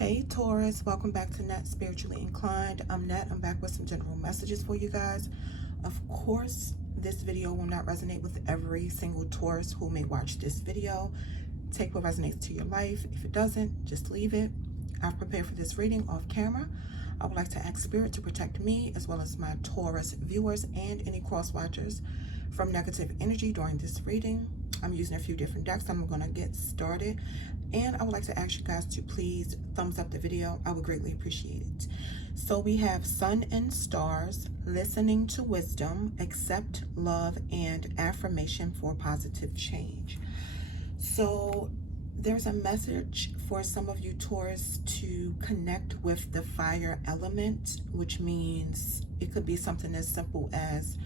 Hey Taurus, welcome back to Net Spiritually Inclined. I'm Net. I'm back with some general messages for you guys. Of course, this video will not resonate with every single Taurus who may watch this video. Take what resonates to your life. If it doesn't, just leave it. I've prepared for this reading off camera. I would like to ask Spirit to protect me as well as my Taurus viewers and any cross watchers from negative energy during this reading. I'm using a few different decks. I'm going to get started. And I would like to ask you guys to please thumbs up the video. I would greatly appreciate it. So we have Sun and Stars, Listening to Wisdom, Accept Love, and Affirmation for Positive Change. So there's a message for some of you Taurus to connect with the fire element, which means it could be something as simple as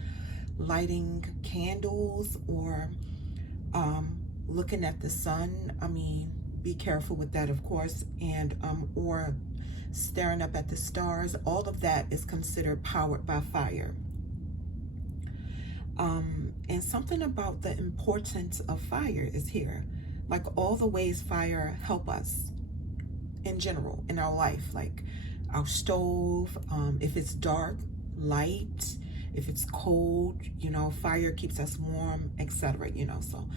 lighting candles or looking at the sun. I mean, be careful with that, of course, and or staring up at the stars. All of that is considered powered by fire. And something about the importance of fire is here. Like all the ways fire help us in general in our life, like our stove, if it's dark, light, if it's cold, you know, fire keeps us warm, etc. You know, so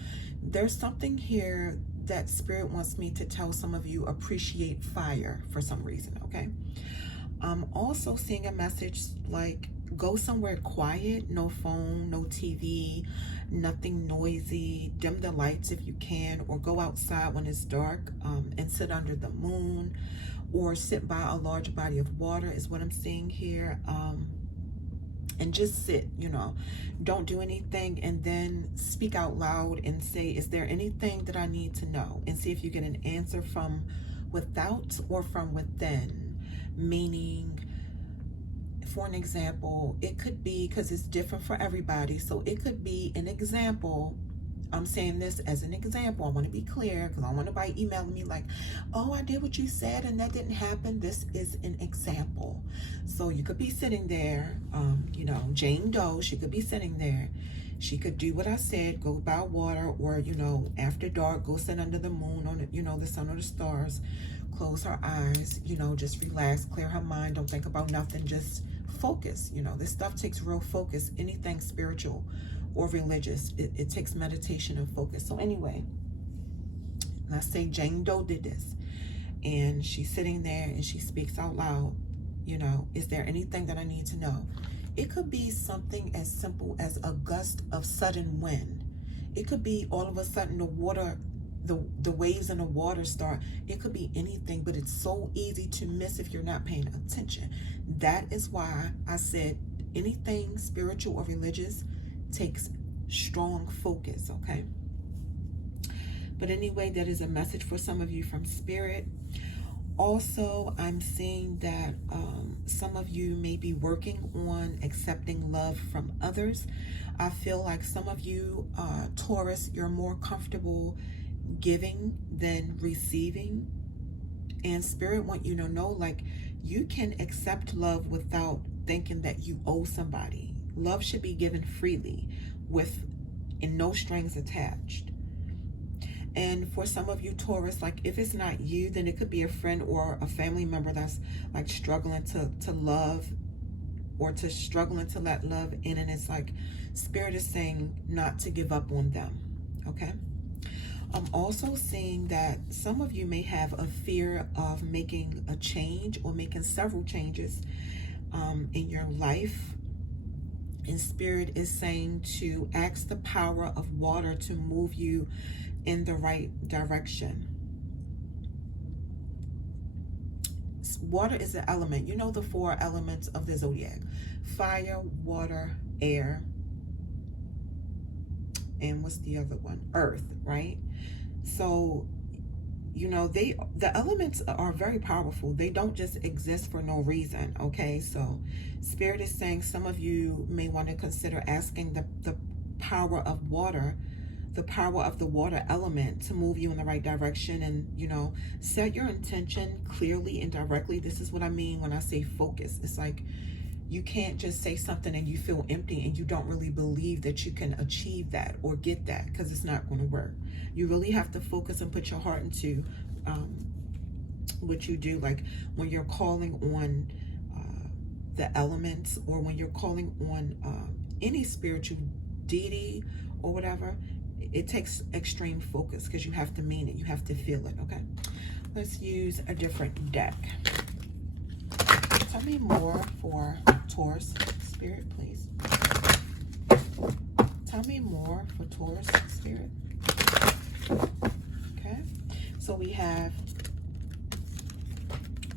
there's something here that Spirit wants me to tell some of you. Appreciate fire for some reason. Okay, I'm also seeing a message like go somewhere quiet, no phone, no TV, nothing noisy, dim the lights if you can, or go outside when it's dark and sit under the moon or sit by a large body of water is what I'm seeing here. And just sit, you know, don't do anything, and then speak out loud and say, is there anything that I need to know? And see if you get an answer from without or from within. Meaning, for an example, it could be, because it's different for everybody, so it could be an example. I'm saying this as an example. I want to be clear because I don't want nobody emailing me like, oh, I did what you said and that didn't happen. This is an example. So you could be sitting there, you know, Jane Doe, she could be sitting there. She could do what I said, go by water, or, you know, after dark, go sit under the moon, on, you know, the sun or the stars, close her eyes, you know, just relax, clear her mind, don't think about nothing, just focus. You know, this stuff takes real focus. Anything spiritual or religious, it takes meditation and focus. So anyway, let's say Jane Doe did this and she's sitting there and she speaks out loud, you know, is there anything that I need to know? It could be something as simple as a gust of sudden wind. It could be all of a sudden the water, the waves in the water start. It could be anything, but it's so easy to miss if you're not paying attention. That is why I said anything spiritual or religious takes strong focus, okay? But anyway, that is a message for some of you from Spirit. Also, I'm seeing that some of you may be working on accepting love from others. I feel like some of you, Taurus, you're more comfortable giving than receiving. And Spirit want you to know, like, you can accept love without thinking that you owe somebody. Love should be given freely and no strings attached. And for some of you Taurus, like if it's not you, then it could be a friend or a family member that's like struggling to love or struggling to let love in. And it's like Spirit is saying not to give up on them. Okay. I'm also seeing that some of you may have a fear of making a change or making several changes in your life. And Spirit is saying to ask the power of water to move you in the right direction. Water is an element. You know the 4 elements of the zodiac: fire, water, air, and what's the other one? Earth, right? So, you know, the elements are very powerful. They don't just exist for no reason, okay? So Spirit is saying some of you may want to consider asking the power of water, the power of the water element to move you in the right direction. And, you know, set your intention clearly and directly. This is what I mean when I say focus. It's like you can't just say something and you feel empty and you don't really believe that you can achieve that or get that, because it's not going to work. You really have to focus and put your heart into what you do, like when you're calling on the elements, or when you're calling on any spiritual deity or whatever, it takes extreme focus because you have to mean it, you have to feel it. Okay, let's use a different deck. Tell me more for Taurus spirit, please. Tell me more for Taurus spirit. Okay, so we have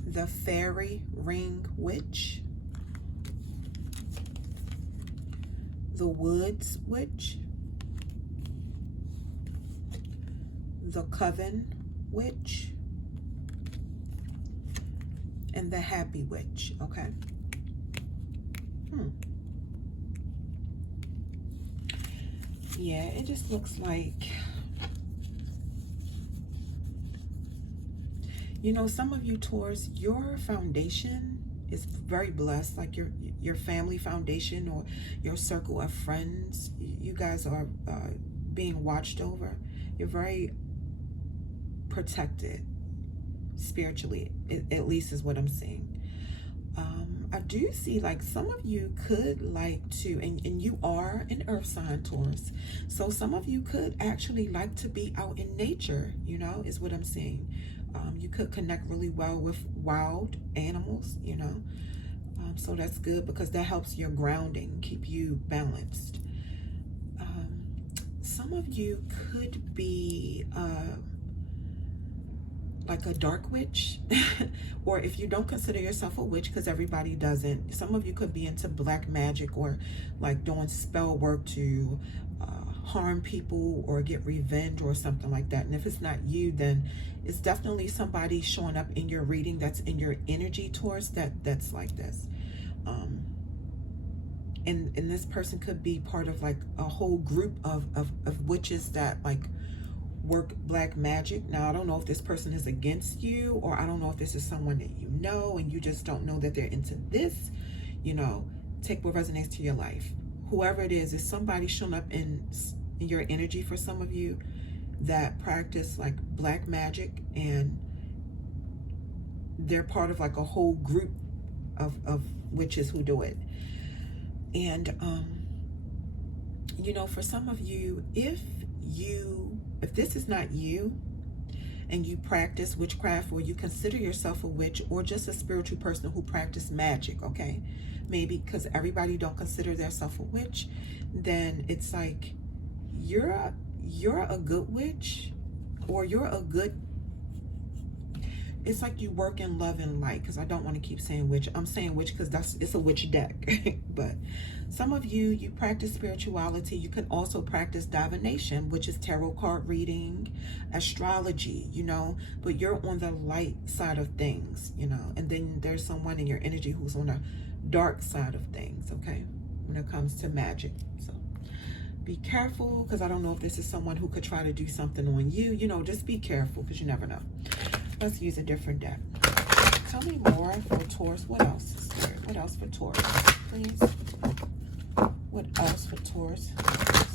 the Fairy Ring Witch, the Woods Witch, the Coven Witch, and the Happy Witch. Okay. Yeah, it just looks like, you know, some of you Taurus, your foundation is very blessed, like your family foundation or your circle of friends. You guys are being watched over. You're very protected spiritually, at least is what I'm seeing. I do see like some of you could like to, and you are an earth sign, Taurus, so some of you could actually like to be out in nature, you know, is what I'm seeing. You could connect really well with wild animals, you know, so that's good because that helps your grounding, keep you balanced. Some of you could be like a dark witch, or if you don't consider yourself a witch, because everybody doesn't, some of you could be into black magic or like doing spell work to harm people or get revenge or something like that. And if it's not you, then it's definitely somebody showing up in your reading that's in your energy, Taurus, that's like this. And this person could be part of like a whole group of witches that like work black magic. Now, I don't know if this person is against you, or I don't know if this is someone that you know and you just don't know that they're into this. You know, take what resonates to your life. Whoever it is somebody showing up in your energy for some of you that practice like black magic, and they're part of like a whole group of witches who do it. And you know, for some of you, if this is not you and you practice witchcraft, or you consider yourself a witch, or just a spiritual person who practice magic, okay, maybe because everybody don't consider themselves a witch, then it's like you're a good witch, or you're a good, it's like you work in love and light, because I don't want to keep saying witch. I'm saying witch because it's a witch deck. But some of you practice spirituality. You can also practice divination, which is tarot card reading, astrology, you know, but you're on the light side of things, you know. And then there's someone in your energy who's on the dark side of things, okay, when it comes to magic. So be careful, because I don't know if this is someone who could try to do something on you. You know, just be careful, because you never know. Let's use a different deck. Tell me more for Taurus. What else, Spirit? What else for Taurus, please? What else for Taurus,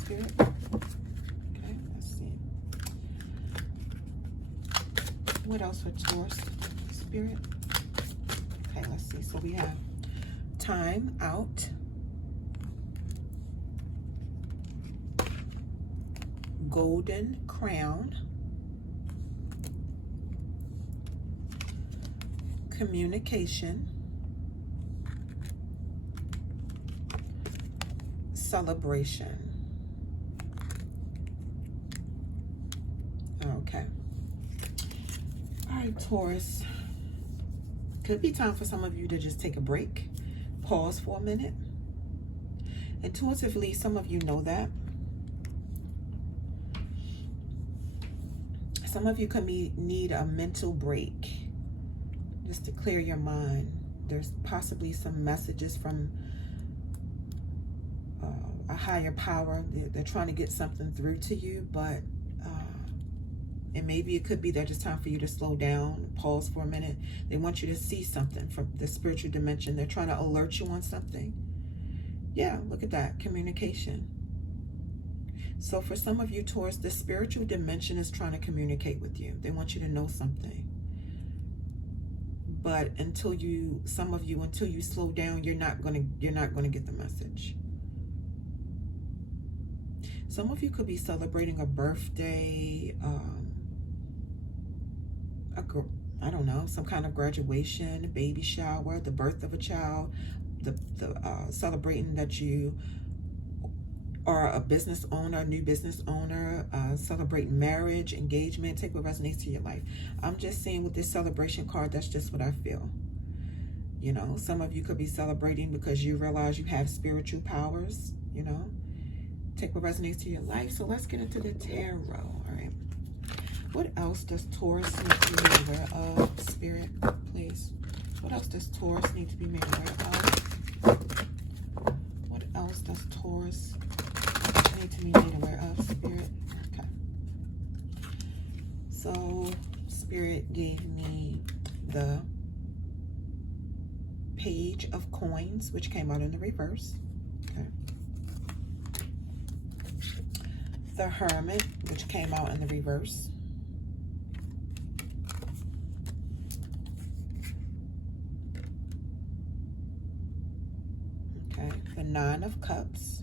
Spirit? Okay, let's see. What else for Taurus, Spirit? Okay, let's see. So we have time out, golden crown, communication, celebration. Okay. All right, Taurus. Could be time for some of you to just take a break, pause for a minute. Intuitively, some of you know that. Some of you could need a mental break, just to clear your mind. There's possibly some messages from a higher power. They're trying to get something through to you, but and maybe it could be that it's time for you to slow down, pause for a minute. They want you to see something from the spiritual dimension. They're trying to alert you on something. Yeah, look at that, communication. So for some of you, Taurus, the spiritual dimension is trying to communicate with you. They want you to know something. but until you, some of you, until you slow down, you're not gonna get the message. Some of you could be celebrating a birthday, I don't know, some kind of graduation, a baby shower, the birth of a child, celebrating that you are a business owner, a new business owner, celebrating marriage, engagement. Take what resonates to your life. I'm just saying with this celebration card, that's just what I feel. You know, some of you could be celebrating because you realize you have spiritual powers, you know. Take what resonates to your life. So let's get into the tarot, all right? What else does Taurus need to be made aware of, Spirit, please? What else does Taurus need to be made aware of? What else does Taurus need to be made aware of, Spirit? Okay. So, Spirit gave me the Page of Coins, which came out in the reverse. Okay. The Hermit, which came out in the reverse. Okay, the Nine of Cups.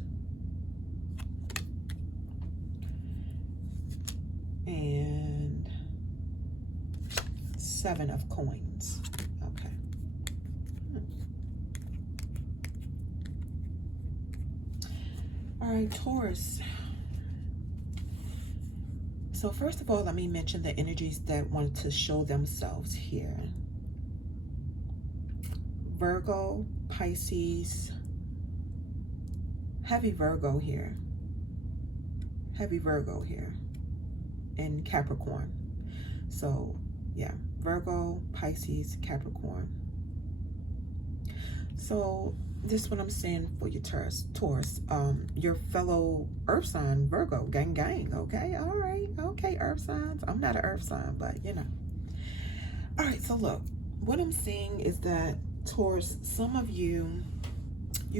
And Seven of Coins. Okay. All right, Taurus. So first of all, let me mention the energies that want to show themselves here. Virgo, Pisces, heavy Virgo here. Heavy Virgo here. And Capricorn. So, yeah, Virgo, Pisces, Capricorn. So, this is what I'm saying for your Taurus. Your fellow Earth sign, Virgo, gang, gang, okay? All right, okay, Earth signs. I'm not an Earth sign, but, you know. All right, so look, what I'm saying is that, Taurus, some of you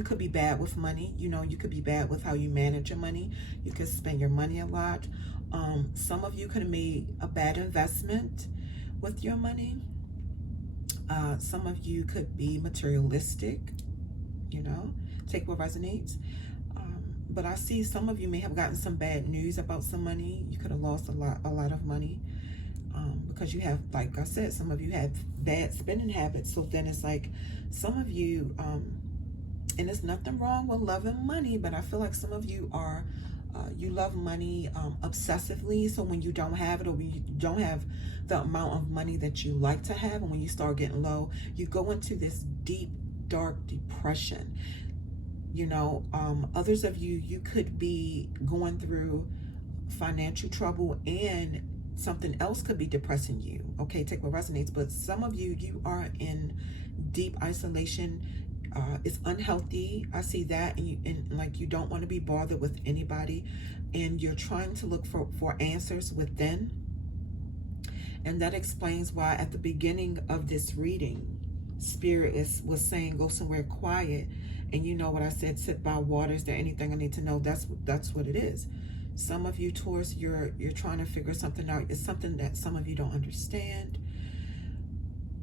could be bad with money. You know, you could be bad with how you manage your money. You could spend your money a lot. Some of you could have made a bad investment with your money. Some of you could be materialistic, you know, take what resonates. But I see some of you may have gotten some bad news about some money. You could have lost a lot of money because you have, like I said, some of you have bad spending habits. So then it's like some of you, and there's nothing wrong with loving money, but I feel like some of you are, you love money obsessively. So when you don't have it, or when you don't have the amount of money that you like to have, and when you start getting low, you go into this deep, dark depression. You know, others of you, you could be going through financial trouble, and something else could be depressing you. Okay, take what resonates. But some of you, you are in deep isolation. It's unhealthy. I see that, and like you don't want to be bothered with anybody, and you're trying to look for answers within. And that explains why at the beginning of this reading, Spirit was saying go somewhere quiet. And you know what I said, sit by water. Is there anything I need to know? That's what it is. Some of you, Taurus, you're trying to figure something out. It's something that some of you don't understand.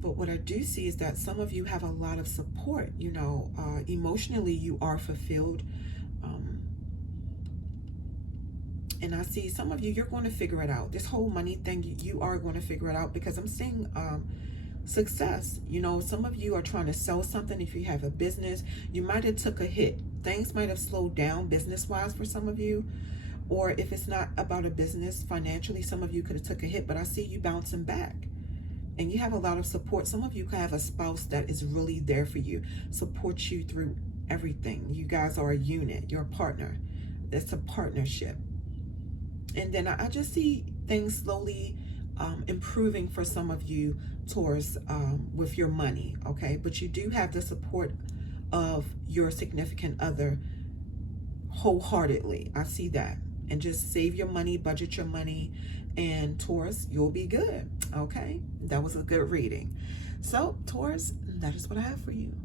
But what I do see is that some of you have a lot of support. You know, emotionally you are fulfilled. And I see some of you, you're going to figure it out. This whole money thing, you are going to figure it out, because I'm seeing success. You know, some of you are trying to sell something. If you have a business, you might have took a hit. Things might have slowed down business-wise for some of you. Or if it's not about a business financially, some of you could have took a hit, but I see you bouncing back. And you have a lot of support. Some of you could have a spouse that is really there for you, supports you through everything. You guys are a unit. You're a partner. It's a partnership. And then I just see things slowly improving for some of you, Taurus, with your money, okay? But you do have the support of your significant other wholeheartedly. I see that. And just save your money, budget your money, and Taurus, you'll be good, okay? That was a good reading. So, Taurus, that is what I have for you.